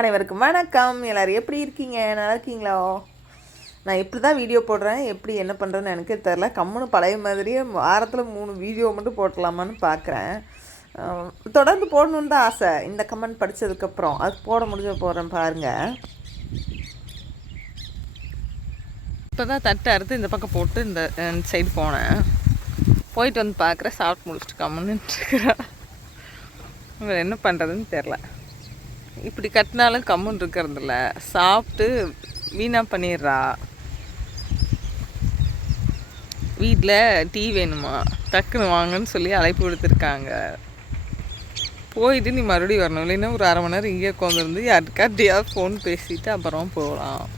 அனைவருக்கும் வணக்கம். எல்லோரும் எப்படி இருக்கீங்க? நல்லா இருக்கீங்களா? நான் இப்படி தான் வீடியோ போடுறேன். எப்படி என்ன பண்ணுறேன்னு எனக்கே தெரில கம்முன்னு பழைய மாதிரியே வாரத்தில் மூணு வீடியோ மட்டும் போட்டலாமான்னு பார்க்குறேன் தொடர்ந்து போடணுன்னு தான் ஆசை. இந்த கமெண்ட் படித்ததுக்கப்புறம் அது போட முடிஞ்ச போடுறேன் பாருங்கள் இப்போ தான் தட்டை அறுத்து இந்த பக்கம் போட்டு இந்த சைடு போனேன். போயிட்டு வந்து பார்க்குறேன் சாப்பிட்டு முடிச்சுட்டு கம்முன்னு இருக்கிறேன். என்ன பண்ணுறதுன்னு தெரில இப்படி கட்டினாலும் கம்முன்னு இருக்கிறதில்ல சாப்பிட்டு வீணாக பண்ணிடுறா. வீட்டில் டீ வேணுமா? டக்குன்னு வாங்கன்னு சொல்லி அழைப்பு விடுத்திருக்காங்க. போயிட்டு நீ மறுபடியும் வரணும். இல்லைன்னா ஒரு அரை மணி நேரம் இங்கே உட்காந்துருந்து யாருக்காட்டியாவது ஃபோன் பேசிட்டு அப்புறம் போகலாம்.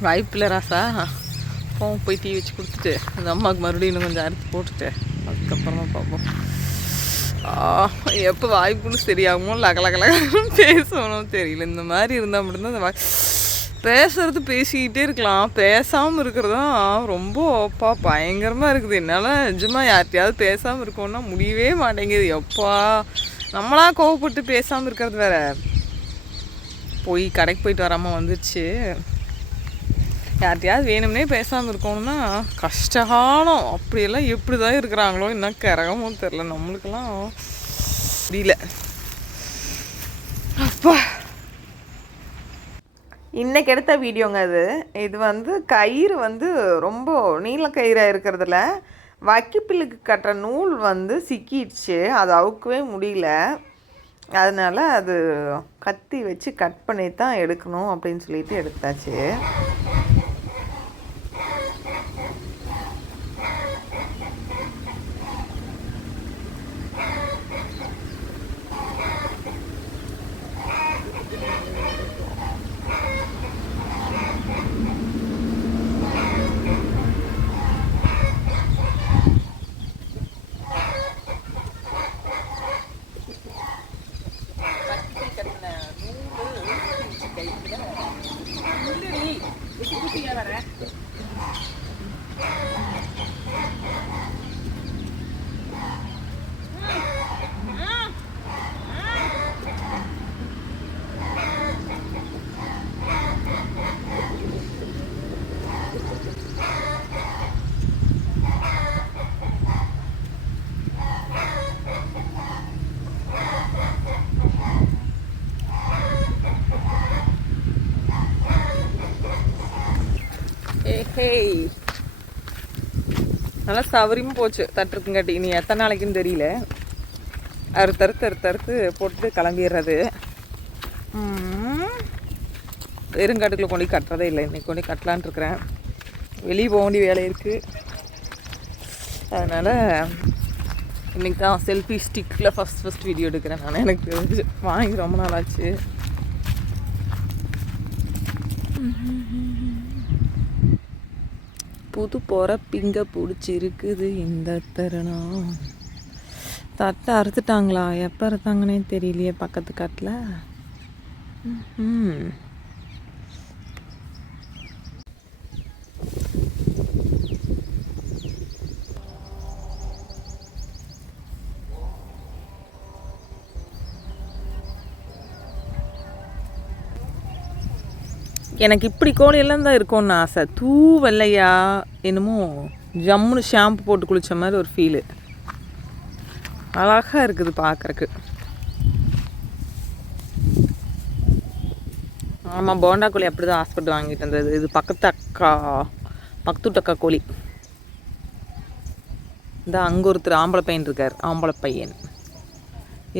வாய்ப்பில்லை ராசா. போவோம் போய் டீ வச்சு கொடுத்துட்டு அந்த அம்மாவுக்கு மறுபடியும் இன்னும் கொஞ்சம் அறுத்து போட்டுட்டு அதுக்கப்புறமா பார்ப்போம். எப்போ வாய்ப்புன்னு சரியாகுமோ லக பேசணும். தெரியல இந்த மாதிரி இருந்தால் மட்டும்தான் அந்த வாய் பேசுறது பேசிக்கிட்டே இருக்கலாம். பேசாமல் இருக்கிறதும் ரொம்ப அப்பா பயங்கரமாக இருக்குது. என்னால் நிஜமாக யார்கிட்டயாவது பேசாமல் இருக்கோன்னா முடியவே மாட்டேங்குது. எப்பா நம்மளா கோவப்பட்டு பேசாமல் இருக்கிறது வேற. போய் கடைக்கு போயிட்டு வராமல் வந்துருச்சு. யார்கிட்டயாவது வேணும்னே பேசாமல் இருக்கணும்னா கஷ்டகாலம். அப்படியெல்லாம் எப்படி தான் இருக்கிறாங்களோ என்ன கரகமோ தெரில நம்மளுக்கெல்லாம் முடியல அப்பா. இன்றைக்கி எடுத்த வீடியோங்க அது இது வந்து கயிறு வந்து ரொம்ப நீள கயிறாக இருக்கிறதுல. வக்கிப்பில்லுக்கு கட்டுற நூல் வந்து சிக்கிடுச்சு. அது அவுக்கவே முடியல. அதனால் அது கத்தி வச்சு கட் பண்ணி தான் எடுக்கணும் அப்படின்னு சொல்லிட்டு எடுத்தாச்சு. ஏஹேய் நல்லா சவரியும் போச்சு. தட்டுருக்குங்காட்டி. இனி எத்தனை நாளைக்குன்னு தெரியல. அறுத்து அறுத்து அறுத்து அறுத்து போட்டு கிளம்பிடுறது. வெறுங்காட்டுக்குள்ளே கொண்டு கட்டுறதே இல்லை. இன்னைக்கு கொண்டு போய் இருக்கிறேன். வெளியே போக வேண்டிய வேலை இருக்குது அதனால் இன்றைக்கி தான் செல்ஃபி ஸ்டிக்கில் ஃபஸ்ட் ஃபஸ்ட் வீடியோ எடுக்கிறேன் நான். எனக்கு தெரிஞ்சு. வாங்கி ரொம்ப நாள் ஆச்சு புது பிங்க பிடிச்சிருக்குது இந்த தருணம் தட்டை அறுத்துட்டாங்களா? எப்போ அறுத்தாங்கன்னே தெரியலையே பக்கத்து காட்டில். ம் எனக்கு இப்படி கோழியெல்லாம் தான் இருக்கும்னு ஆசை. தூ வெள்ளையா என்னமோ ஜம்முன்னு ஷாம்பு போட்டு குளித்த மாதிரி ஒரு ஃபீலு அழகாக இருக்குது பார்க்குறக்கு. ஆமாம் போண்டா கோழி அப்படி தான் ஹாஸ்பிட்டல் வாங்கிட்டு வந்தது. இது பக்கத்து அக்கா பக்கத்து அக்கா கோழி. இந்த அங்கே ஒருத்தர் ஆம்பளை பையன் இருக்கார். ஆம்பளை பையன்.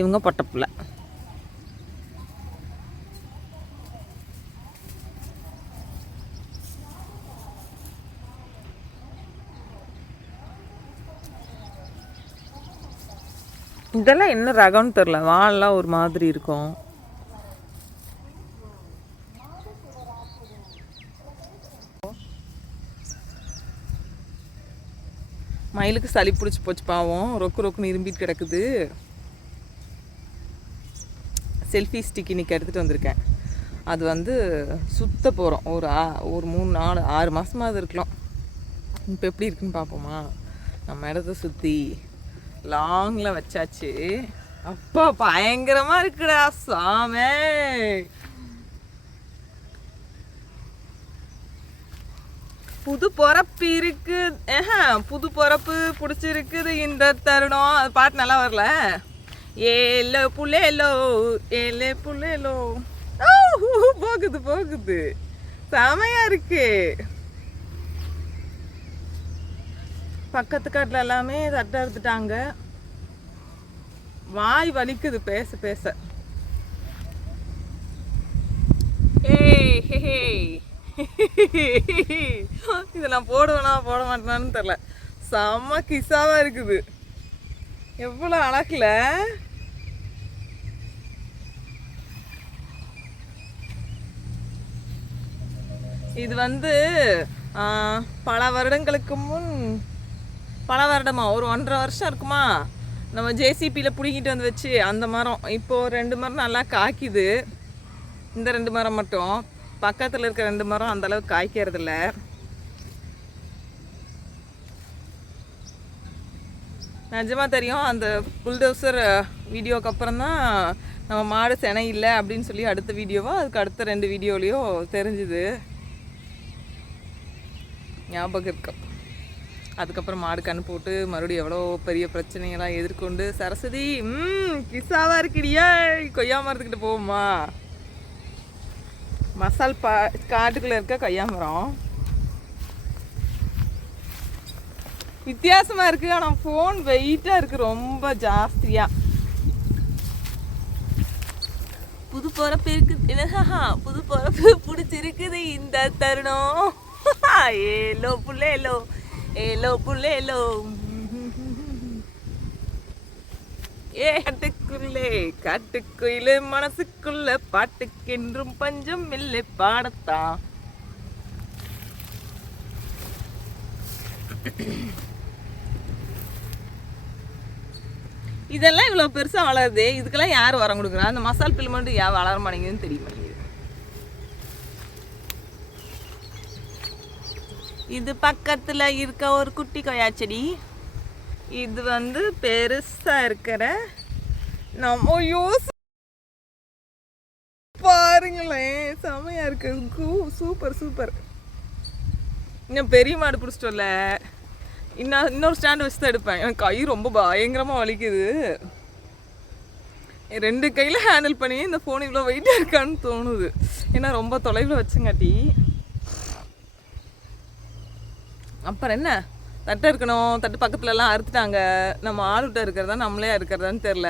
இவங்க பொட்டப்பிள்ளை இதெல்லாம் என்ன ரகம்னு தெரில வால்லாம் ஒரு மாதிரி இருக்கும். மயிலுக்கு சளி பிடிச்சி போச்சு பாவம். ரொக்கு ரொக்குன்னு இரும்பிட்டு கிடக்குது. செல்ஃபி ஸ்டிக் இன்றைக்கி எடுத்துகிட்டு வந்திருக்கேன். அது வந்து சுத்த போகிறோம் ஒரு ஆ ஒரு மூணு நாலு ஆறு மாதமாவது இருக்கலாம். இப்போ எப்படி இருக்குன்னு பார்ப்போமா நம்ம இடத்த சுற்றி லாங்கில் வச்சாச்சு. அப்பா பயங்கரமா இருக்குடா சாமே. புது பொறப்பு இருக்கு. ஏஹா, புது பொறப்பு பிடிச்சிருக்குது இந்த தருணம். அது பாட்டு நல்லா வரல. ஏலோ புள்ளேலோ ஏலே புள்ளேலோ. போகுது போகுது. செமையா இருக்கு. பக்கத்து காட்டில் எல்லாமே தட்டை எடுத்துட்டாங்க வாய் வலிக்குது பேச பேச. இதெல்லாம் ஹே, ஹே. நான் போடுவேனா போட மாட்டேனான்னு தெரில செம்ம கிசாவாக இருக்குது. எவ்வளோ அழகுல. இது வந்து பல வருடங்களுக்கு முன் பல வருடமா ஒரு ஒன்றரை வருஷம் இருக்குமா? நம்ம ஜேசிபியில் பிடிங்கிட்டு வந்து வச்சு அந்த மரம் இப்போது ரெண்டு மரம் நல்லா காய்க்குது. இந்த ரெண்டு மரம் மட்டும். பக்கத்தில் இருக்க ரெண்டு மரம் அந்தளவுக்கு காய்க்கிறதில்ல. நிஜமாக தெரியும் அந்த புல்டோசர் வீடியோக்கு அப்புறம் தான் நம்ம மாடு செனை இல்லை அப்படின்னு சொல்லி அடுத்த வீடியோவோ அதுக்கு அடுத்த ரெண்டு வீடியோலேயோ தெரிஞ்சுது. ஞாபகம் இருக்கும் அதுக்கப்புறம் மாடு கண் போட்டு மறுபடியும் எவ்வளோ பெரிய பிரச்சனைகள்லாம் எதிர்கொண்டு சரஸ்வதி ம் கிசாவாக இருக்குடியா கொய்யா மரத்துக்கிட்ட போவோமா மசால் பா காட்டுக்குள்ள இருக்க கொய்யா மரம். வித்தியாசமா இருக்கு ஆனா ஃபோன் வெயிட்டா இருக்கு ரொம்ப ஜாஸ்தியா. புது பிறப்பு இருக்கு என்னஹா, புது பிறப்பு பிடிச்சிருக்குது இந்த தருணம். ஏலோ புள்ளேலோ. ஏலோ புள்ளேலோ ஏ காட்டுக்குள்ளே காட்டுக்குயில மனசுக்குள்ள பாட்டுக்கென்றும் பஞ்சம் இல்லை பாடத்தான். இதெல்லாம் இவ்வளோ பெருசாக வளருது இதுக்கெல்லாம் யார் வரம் கொடுக்குறா? அந்த மசால் பில் மட்டும் ஏன் வளர மாட்டேங்குதுன்னு தெரியுமா மாட்டேங்குது இது பக்கத்தில் இருக்க ஒரு குட்டி கொய்யா செடி இது வந்து பெருசாக இருக்கிற நம்ம யூஸ் பாருங்களேன் செமையா இருக்கு. சூப்பர் சூப்பர் இன்னும் பெரிய மாடு பிடிச்சிட்டோம்ல. இன்னும் இன்னொரு ஸ்டாண்ட் வச்சு தான் எடுப்பேன். எனக்கு கை ரொம்ப பயங்கரமாக வலிக்குது. ரெண்டு கையில் ஹேண்டில் பண்ணி இந்த ஃபோன் இவ்வளோ வெயிட்டாக இருக்கான்னு தோணுது. ஏன்னா ரொம்ப தொலைவில் வச்சுங்காட்டி அப்புறம் என்ன? தட்டை இருக்கணும். தட்டு பக்கத்துலலாம் அறுத்துட்டாங்க. நம்ம ஆளுகிட்ட இருக்கிறதா நம்மளே இருக்கிறதான்னு தெரில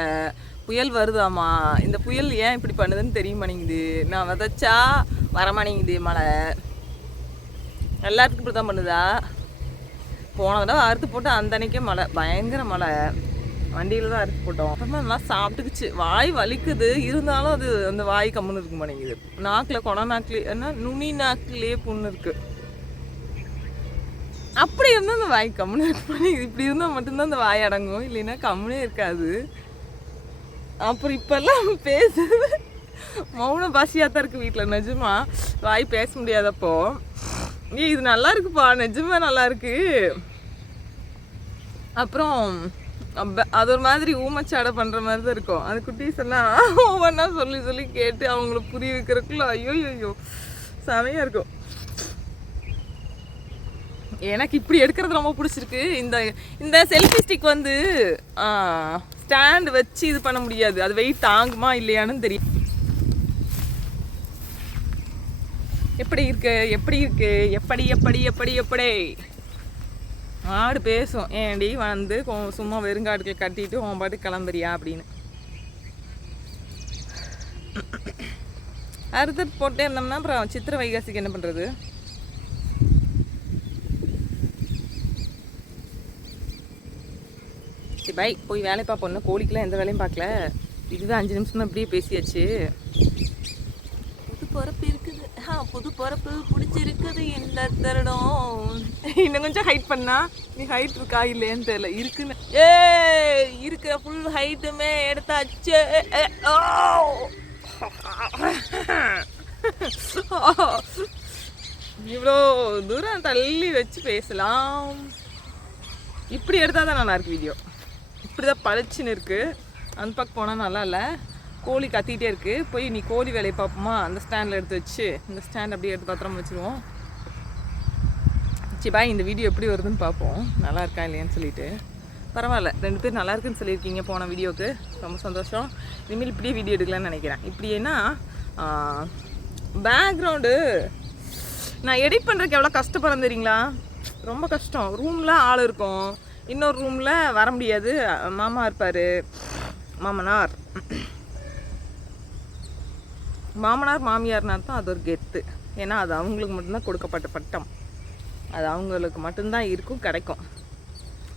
புயல் வருதாமா? இந்த புயல் ஏன் இப்படி பண்ணுதுன்னு தெரிய மாட்டேங்குது. நான் விதைச்சா வரமாட்டேங்குது மழை. எல்லாத்துக்கும் இப்படி தான் பண்ணுதா? போன தடவை அறுத்து போட்டு அந்த அன்னைக்கே மழை. பயங்கர மழை. வண்டியில் தான் அறுத்து போட்டோம். அப்புறமா நல்லா சாப்பிட்டுக்குச்சு. வாய் வலிக்குது. இருந்தாலும் அது அந்த வாய் கம்முன்னு இருக்க மாட்டேங்குது. நாக்கில் கொண நாக்குலேயே ஏன்னா நுனி நாக்குலேயே புண்ணு இருக்குது அப்படி இருந்தால் அந்த வாய் கம்முனு இருக்கும் இப்படி இருந்தால் மட்டும்தான் அந்த வாய் அடங்கும். இல்லைன்னா கம்முனே இருக்காது. அப்புறம் இப்போல்லாம் பேசுறது மௌன பாஷையாக தான் இருக்குது வீட்டில் நிஜமா. வாய் பேச முடியாதப்போ. ஏய் இது நல்லா இருக்குப்பா. நிஜமா நல்லா இருக்கு. அப்புறம் அது ஒரு மாதிரி ஊமச்சாடை பண்ணுற மாதிரி தான் இருக்கும். அது குட்டீஸ் எல்லாம் ஒவ்வொன்றா சொல்லி சொல்லி கேட்டு அவங்கள புரிய வைக்கிறதுக்குள்ள ஐயோ ஐயோ செமையாக இருக்கும். எனக்கு இப்படி எடுக்கிறது ரொம்ப பிடிச்சிருக்கு. இந்த இந்த செல்ஃபி ஸ்டிக் வந்து ஸ்டாண்ட் வச்சு இது பண்ண முடியாது. அது வெயிட் தாங்குமா இல்லையான்னு தெரியும் எப்படி இருக்கு? எப்படி இருக்கு? எப்படி எப்படி எப்படி எப்படி? ஆடு பேசும். ஏன்டி வந்து சும்மா வெறுங்காட்டுக்கு கட்டிட்டு உன் பாட்டு கிளம்புறியா அப்படின்னு. அறுத்து போட்டே இருந்தோம்னா அப்புறம் சித்திர வைகாசிக்கு என்ன பண்ணுறது சரி பை போய் வேலை பார்ப்போம். கோழிக்கெல்லாம் எந்த வேலையும் பார்க்கல. இதுதான் அஞ்சு நிமிஷம் தான் அப்படியே பேசியாச்சு. புது பொறப்பு இருக்குது. ஆ புது பொறப்பு பிடிச்சிருக்குது இந்த தருணம் இன்னும் கொஞ்சம் ஹைட் பண்ணா? நீ ஹைட் இருக்கா இல்லையான்னு தெரியல. இருக்குன்னு. ஏ இருக்கிற ஃபுல் ஹைட்டுமே எடுத்தாச்சு. இவ்வளோ தூரம் தள்ளி வச்சு பேசலாம். இப்படி எடுத்தால் தான் நல்லா இருக்கு வீடியோ இப்படி தான் பளிச்சுன்னு இருக்குது அந்த பக்கம் போனால் நல்லா இல்லை. கோழி கத்திக்கிட்டே இருக்குது போய் நீ கோழி வேலையை பார்ப்போமா? அந்த ஸ்டாண்டில் எடுத்து வச்சு. இந்த ஸ்டாண்ட் அப்படியே எடுத்து பத்திரமா வச்சுருவோம். சரி பாய் இந்த வீடியோ எப்படி வருதுன்னு பார்ப்போம். நல்லா இருக்கா இல்லையான்னு சொல்லிட்டு. பரவாயில்ல. ரெண்டு பேர் நல்லா இருக்குன்னு சொல்லியிருக்கீங்க போன வீடியோவுக்கு ரொம்ப சந்தோஷம். இனிமேல் இப்படியே வீடியோ எடுக்கலாம்னு நினைக்கிறேன். இப்படியேன்னா பேக்ரவுண்டு நான் எடிட் பண்ணுறதுக்கு எவ்வளோ கஷ்டப்படுறேன் தெரியுங்களா? ரொம்ப கஷ்டம். ரூம்லாம் ஆள் இருக்கும். இன்னொரு ரூமில் வர முடியாது. மாமா இருப்பார். மாமனார். மாமனார் மாமியார்னா தான் அது ஒரு கெத்து. ஏன்னா அது அவங்களுக்கு மட்டும்தான் கொடுக்கப்பட்ட பட்டம். அது அவங்களுக்கு மட்டும்தான் இருக்கும் கிடைக்கும்.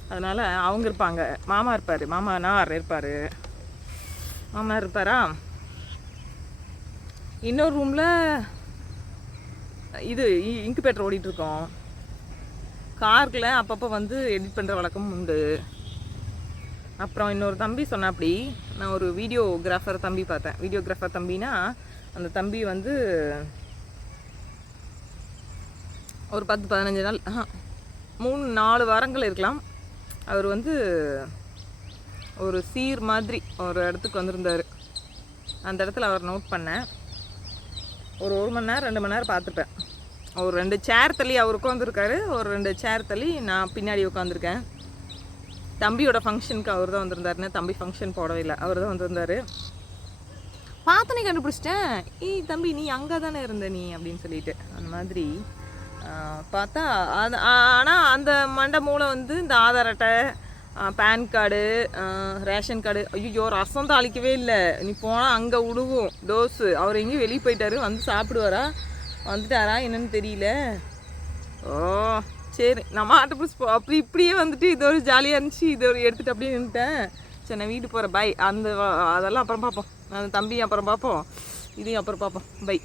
அதனால் அவங்க இருப்பாங்க. மாமா இருப்பார். மாமனார் இருப்பார். மாமனார் இருப்பாரா? இன்னொரு ரூமில் இது இன்குபேட்டர் ஓடிட்டுருக்கோம் கார்க்கில் அப்பப்போ வந்து எடிட் பண்ணுற வழக்கமும் உண்டு. அப்புறம் இன்னொரு தம்பி சொன்னாப்படி நான் ஒரு வீடியோகிராஃபர் தம்பி பார்த்தேன். வீடியோகிராஃபர் தம்பினா அந்த தம்பி வந்து ஒரு பத்து பதினஞ்சு நாள் மூணு நாலு வாரங்கள் இருக்கலாம். அவர் வந்து ஒரு சீர் மாதிரி ஒரு இடத்துக்கு வந்திருந்தார். அந்த இடத்துல அவர் நோட் பண்ணேன். ஒரு ஒரு மணி நேரம் ரெண்டு மணி நேரம் பார்த்துப்பேன். ஒரு ரெண்டு சேர் தள்ளி அவர் உட்காந்துருக்காரு ஒரு ரெண்டு சேர் தள்ளி நான் பின்னாடி உட்காந்துருக்கேன் தம்பியோட ஃபங்க்ஷனுக்கு அவர் தான் வந்திருந்தாருன்னு தம்பி ஃபங்க்ஷன் போடவே இல்லை. அவர் தான் வந்திருந்தாரு. பார்த்தனே கண்டுபிடிச்சிட்டேன். ஏய் தம்பி நீ அங்கே தானே இருந்த நீ? அப்படின்னு சொல்லிட்டு. அந்த மாதிரி பார்த்தா அது ஆனால் அந்த மண்டை வந்து இந்த ஆதார் அட்டை பேன் கார்டு ரேஷன் கார்டு ஐயோ ரசம் தாளிக்கவே இல்லை. நீ போனால் அங்கே விடுவோம் டோஸு அவர் எங்கேயும் வெளியே போயிட்டாரு வந்து சாப்பிடுவாரா? வந்துட்டாரா என்னன்னு தெரியல. ஓ சரி. நான் மாட்டு புடிச்சு போ அப்படி இப்படியே வந்துட்டு இது ஒரு ஜாலியாக இருந்துச்சு. இது ஒரு எடுத்துகிட்டு அப்படியே நின்றுட்டேன் சரி நான் வீட்டு போகிறேன் பை அந்த அதெல்லாம் அப்புறம் பார்ப்போம். அந்த தம்பியும் அப்புறம் பார்ப்போம். இதையும் அப்புறம் பார்ப்போம். பை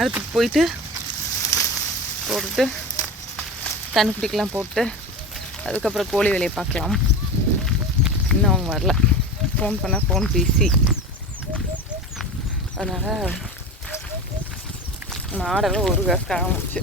அடுத்து போயிட்டு போட்டுட்டு தண்ணி குடிக்கலாம் போட்டு அதுக்கப்புறம் கோழி வேலையை பார்க்கலாம். இன்னும் அவங்க வரல. ஃபோன் பண்ணால் ஃபோன் பிசி அதனால் மாடெல்லாம் ஒரு காசு காமிச்சு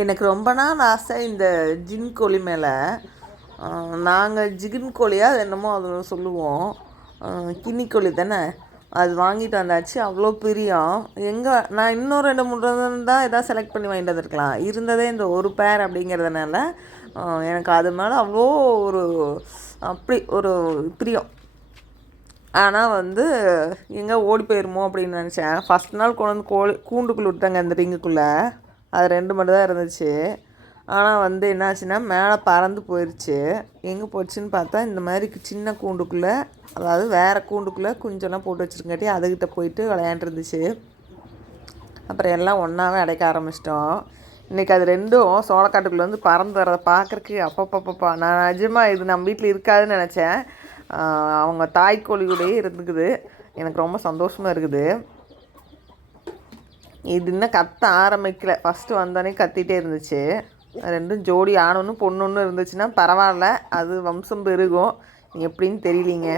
எனக்கு ரொம்ப நாள் ஆசை இந்த ஜின் கோழி மேலே. நாங்கள் ஜிகின் கோழியாக அது என்னமோ அது சொல்லுவோம். ஆஹ் கோழி தானே? அது வாங்கிட்டு வந்தாச்சு. அவ்வளோ பிரியம். எங்கே நான் இன்னும் ரெண்டு மூணு தான் எதாவது செலக்ட் பண்ணி வாங்கிட்டு வந்திருக்கலாம். இருந்ததே இந்த ஒரு பேர் அப்படிங்கிறதுனால எனக்கு அது மேலே அவ்வளோ ஒரு அப்படி ஒரு பிரியம். ஆனால் வந்து எங்கே ஓடி போயிருமோ அப்படின்னு நினச்சேன். ஃபஸ்ட் நாள் கொண்டு வந்து கோழி கூண்டுக்குள்ளே விட்டாங்க அந்த ரிங்குக்குள்ளே அது ரெண்டு மட்டும் தான் இருந்துச்சு. ஆனால் வந்து என்னாச்சுன்னா மேலே பறந்து போயிடுச்சு எங்கே போச்சுன்னு பார்த்தா இந்த மாதிரி சின்ன கூண்டுக்குள்ளே அதாவது வேறு கூண்டுக்குள்ளே குஞ்செல்லாம் போட்டு வச்சுருக்காட்டி அதுக்கிட்ட போயிட்டு விளையாண்டுருந்துச்சு அப்புறம் எல்லாம் ஒன்றாவே அடைக்க ஆரம்பிச்சிட்டோம். இன்றைக்கி அது ரெண்டும் சோளக்காட்டுக்குள்ளே வந்து பறந்து வரதை பார்க்குறக்கு அப்பப்பப்பப்பா. நான் நிஜமாக இது நம்ம வீட்டில் இருக்காதுன்னு நினச்சேன். ஆஹ் அவங்க தாய்க்கோழியோடயே இருந்துக்குது. எனக்கு ரொம்ப சந்தோஷமாக இருக்குது. இது இன்னும் கத்த ஆரம்பிக்கல. ஃபஸ்ட்டு வந்தோடனே கத்திட்டே இருந்துச்சு. ரெண்டும் ஜோடி ஆணுன்னு பொண்ணுன்னு இருந்துச்சுன்னா பரவாயில்ல. அது வம்சம் பெருகும். எப்படின்னு தெரியலீங்க.